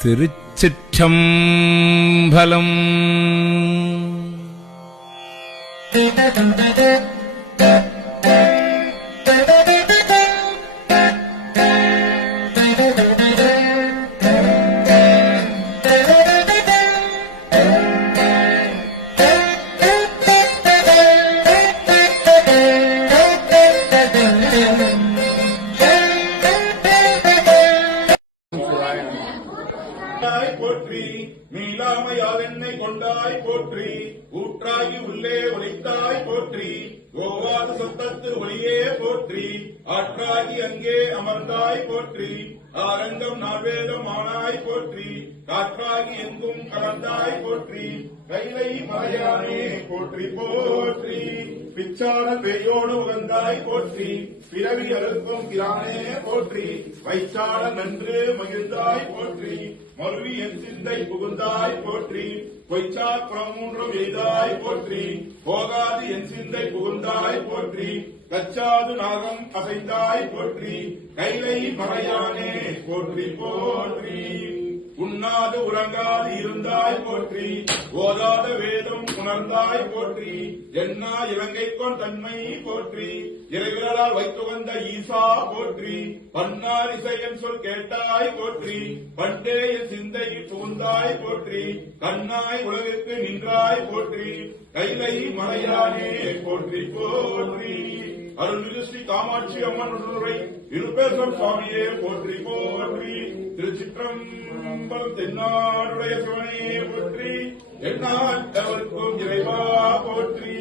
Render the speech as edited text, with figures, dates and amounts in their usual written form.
திருச்சிற்றம்பலம். போற்றி மீளாமையால் என்னை கொண்டாய் போற்றி ஊற்றாகி உள்ளே ஒளித்தாய் போற்றி கோவாது சொத்தத்து ஒளியே போற்றி ஆற்றாகி அங்கே அமர்ந்தாய் போற்றி ஆரங்கம் நால்வேதம் ஆனாய் போற்றி காற்றாகி எங்கும் கலந்தாய் போற்றி கைலை மலையானே போற்றி போற்றி பிச்சாரல் வேயோடு உகந்தாய் போற்றி பிறவி அறுக்கும் கிரானே போற்றி வைச்சாரல் நன்று மகிழ்ந்தாய் போற்றி மருவி என் சிந்தை புகுந்தாய் போற்றி பொய்ச்சா புறமூன்றும் எய்தாய் போற்றி போகாது என் சிந்தை புகுந்தாய் போற்றி கச்சாது நாகம் அசைந்தாய் போற்றி கைலை மறையானே போற்றி போற்றி உண்ணாது உறங்காது இருந்தாய் போற்றி ஓதாத வேதம் உணர்ந்தாய் போற்றி என்னா இலங்கைக்கொன் தன்மை போற்றி இறைவிரலால் வைத்துவந்த ஈசா போற்றி பன்னார் இசையன் சொல் கேட்டாய் போற்றி பண்டே என் சிந்தையில் புகுந்தாய் போற்றி கண்ணாய் உலகிற்கு நின்றாய் போற்றி கைலை மலையானே போற்றி போற்றி அருள்மிகு ஸ்ரீ காமாட்சி அம்மன் உடனுரை இருபேசம் சுவாமியே போற்றி போற்றி திருச்சிற்றம்பலம் தென்னாடுடைய சிவனையே போற்றி எந்நாட்டவர்க்கும் இறைவா போற்றி.